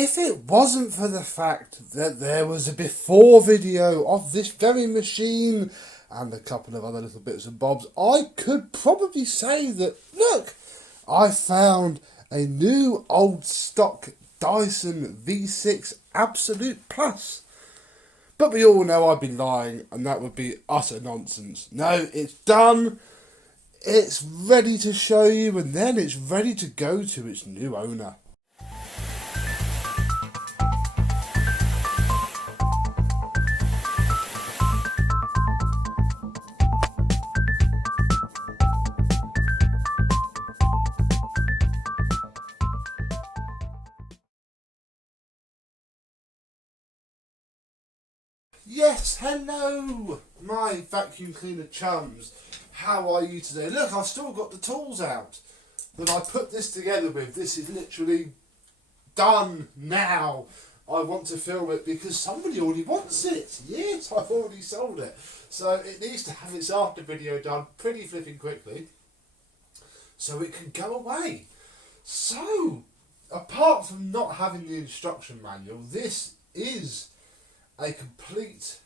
if it wasn't for the fact that there was a before video of this very machine and a couple of other little bits and bobs, I could probably say that, look, I found a new old stock Dyson V6 Absolute Plus. But we all know I'd be lying, and that would be utter nonsense. No, it's done. It's ready to show you, and then it's ready to go to its new owner. Yes, hello, my vacuum cleaner chums. How are you today? Look, I've still got the tools out that I put this together with. This is literally done now. I want to film it because somebody already wants it. Yes, I've already sold it. So it needs to have its after video done pretty flipping quickly so it can go away. So, apart from not having the instruction manual, this is a complete,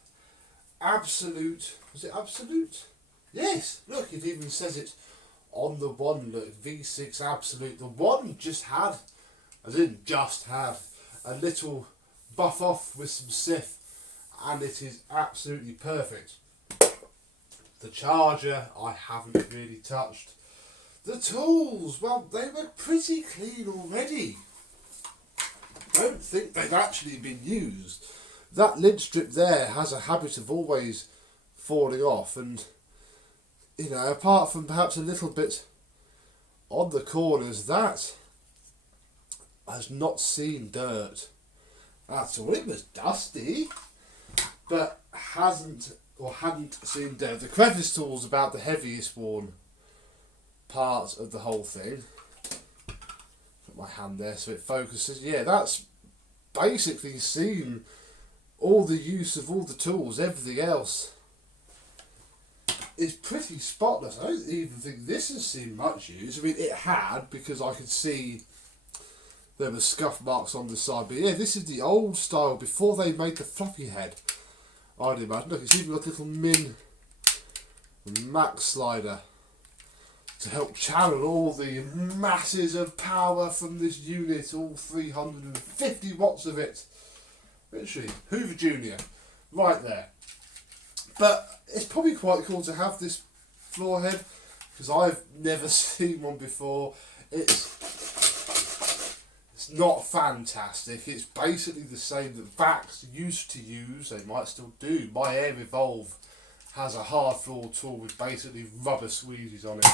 absolute, was it absolute? Yes, look, it even says it on the one, look, V6 Absolute. The one just had, as in just had, a little buff off with some Sif, and it is absolutely perfect. The charger, I haven't really touched. The tools, well, they were pretty clean already. I don't think they've actually been used. That lid strip there has a habit of always falling off, and you know, apart from perhaps a little bit on the corners, that has not seen dirt at all. It was dusty, but hadn't seen dirt. The crevice tool's about the heaviest worn part of the whole thing. Put my hand there so it focuses. Yeah, that's basically seen all the use of all the tools. Everything else is pretty spotless. I don't even think this has seen much use. I mean, it had, because I could see there were scuff marks on the side. But yeah, this is the old style before they made the floppy head, I'd imagine. Look, it's even got a little max slider to help channel all the masses of power from this unit, all 350 watts of it. Literally, Hoover Junior, right there. But it's probably quite cool to have this floor head, because I've never seen one before. It's not fantastic. It's basically the same that Vax used to use. They might still do. My Air Evolve has a hard floor tool with basically rubber squeegees on it.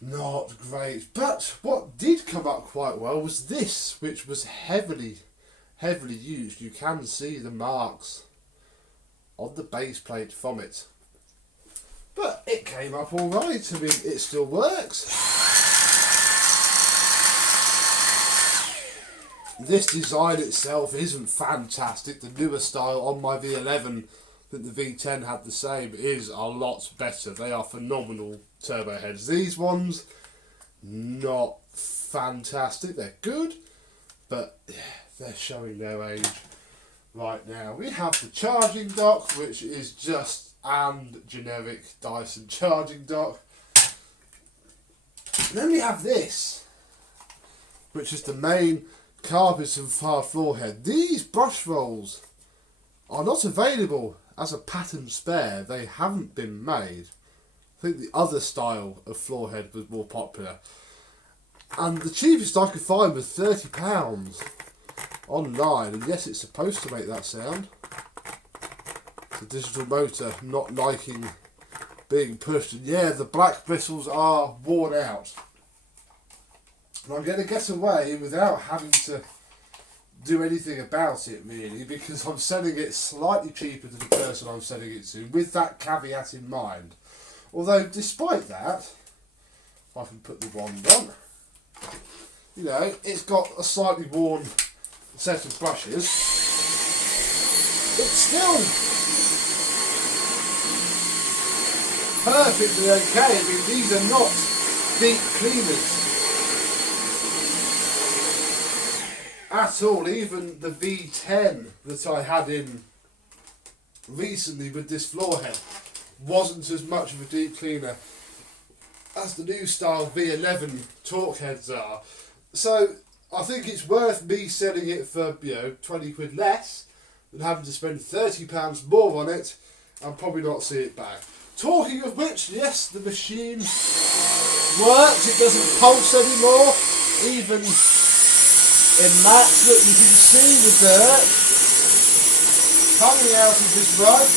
Not great. But what did come up quite well was this, which was heavily used. You can see the marks on the base plate from it, but it came up all right. I mean, it still works. This design itself isn't fantastic. The newer style on my V11 that the V10 had the same is a lot better. They are phenomenal turbo heads. These ones, not fantastic. They're good, but they're showing their age right now. We have the charging dock, which is just and generic Dyson charging dock. And then we have this, which is the main carpet and far floor head. These brush rolls are not available as a pattern spare. They haven't been made. I think the other style of floor head was more popular. And the cheapest I could find was £30 online, and yes, it's supposed to make that sound. The digital motor not liking being pushed, and yeah, the black bristles are worn out. And I'm going to get away without having to do anything about it, really, because I'm selling it slightly cheaper than the person I'm selling it to, with that caveat in mind. Although, despite that, if I can put the wand on, you know, it's got a slightly worn set of brushes. It's still perfectly okay. I mean, these are not deep cleaners. at all. Even the V10 that I had in recently with this floor head wasn't as much of a deep cleaner as the new style V11 torque heads are. So I think it's worth me selling it for, 20 quid less than having to spend £30 more on it and probably not see it back. Talking of which, yes, the machine works. It doesn't pulse anymore. Even in that, look, you can see the dirt coming out of this rug.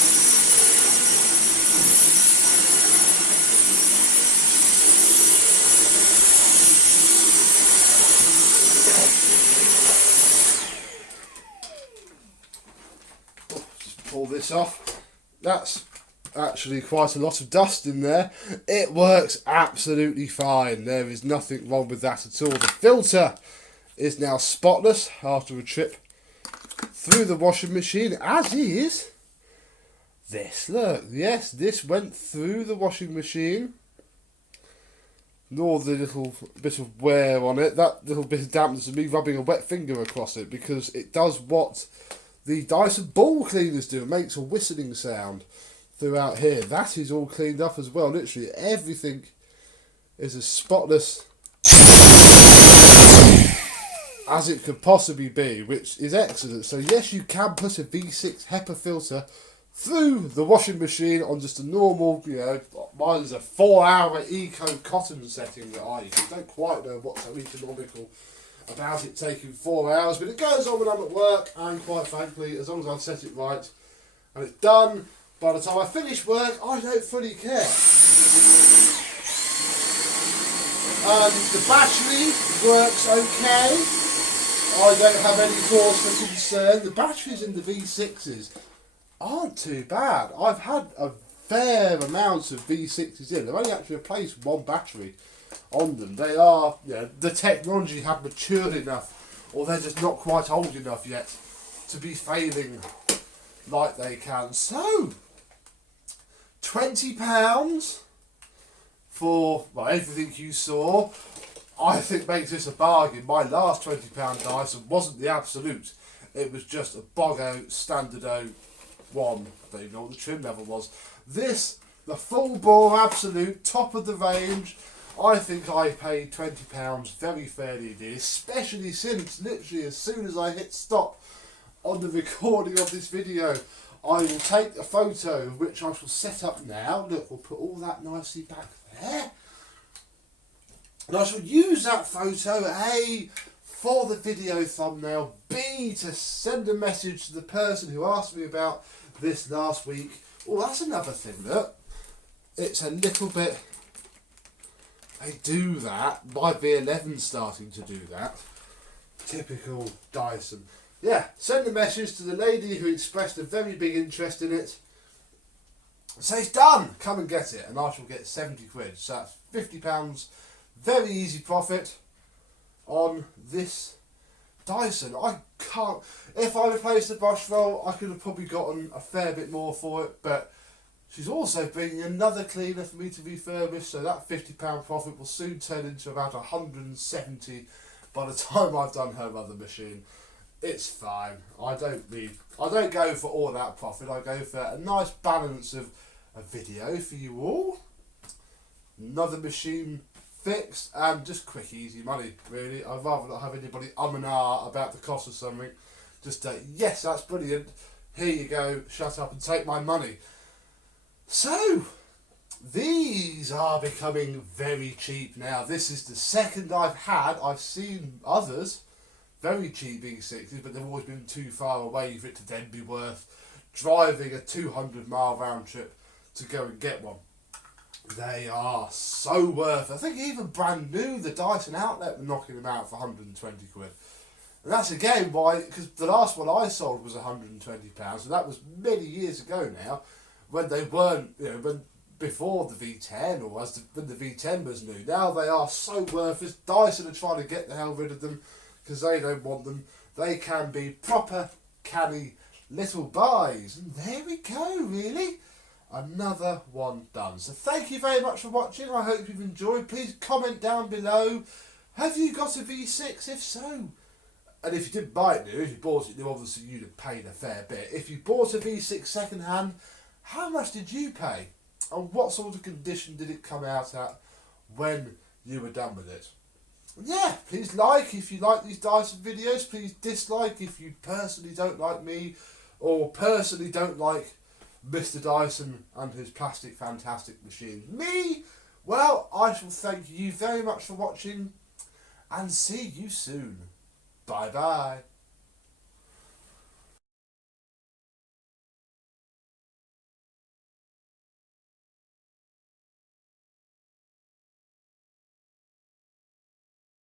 Just pull this off. That's actually quite a lot of dust in there. It works absolutely fine. There is nothing wrong with that at all. The filter is now spotless after a trip through the washing machine, as is this. Look, yes, this went through the washing machine. Nor the little bit of wear on it. That little bit of dampness of me rubbing a wet finger across it, because it does what the Dyson ball cleaners do. It makes a whistling sound throughout here. That is all cleaned up as well. Literally everything is as spotless as it could possibly be, which is excellent. So yes, you can put a V6 HEPA filter through the washing machine on just a normal, mine's a 4-hour eco cotton setting that I use. I don't quite know what's so economical about it taking 4 hours, but it goes on when I'm at work, and quite frankly, as long as I set it right and it's done, by the time I finish work, I don't fully care. The battery works okay. I don't have any cause for concern. The batteries in the V6s aren't too bad. I've had a fair amount of V6s in. They've only actually replaced one battery on them. They are, the technology have matured enough, or they're just not quite old enough yet to be failing like they can. So, £20 for everything you saw, I think makes this a bargain. My last £20 Dyson wasn't the absolute. It was just a bog-out, standard-out one. I don't even know what the trim level was. This, the full-bore absolute, top of the range, I think I paid £20 very fairly dear, especially since literally as soon as I hit stop on the recording of this video, I will take a photo, which I shall set up now. Look, we'll put all that nicely back there. And I shall use that photo, A, for the video thumbnail, B, to send a message to the person who asked me about this last week. Oh, that's another thing, look. It's a little bit... They do that. My V11's starting to do that. Typical Dyson. Yeah, send a message to the lady who expressed a very big interest in it. Say it's done, come and get it, and I shall get 70 quid. So that's £50, very easy profit on this Dyson. I can't, if I replaced the brush roll, I could have probably gotten a fair bit more for it, but she's also bringing another cleaner for me to refurbish, so that £50 profit will soon turn into about 170 by the time I've done her other machine. It's fine. I don't go for all that profit. I go for a nice balance of a video for you all, another machine fixed, and just quick, easy money, really. I'd rather not have anybody and ah about the cost of something. Just yes, that's brilliant. Here you go. Shut up and take my money. So, these are becoming very cheap now. This is the second I've had. I've seen others, very cheap V60s, but they've always been too far away for it to then be worth driving a 200-mile round trip to go and get one. They are so worth it. I think even brand new, the Dyson Outlet were knocking them out for 120 quid. And that's again why, because the last one I sold was £120, and that was many years ago now, when they weren't, when before the V10, or when the V10 was new. Now they are so worth it. Dyson are trying to get the hell rid of them because they don't want them. They can be proper canny little buys. And there we go, really. Another one done. So thank you very much for watching. I hope you've enjoyed. Please comment down below. Have you got a V6? If so, And if you didn't buy it new, if you bought it new, obviously you'd have paid a fair bit. If you bought a V6 second hand, how much did you pay? And what sort of condition did it come out at when you were done with it? And yeah, please like if you like these Dyson videos. Please dislike if you personally don't like me or personally don't like Mr. Dyson and his plastic fantastic machine. Me? Well, I shall thank you very much for watching and see you soon. Bye bye.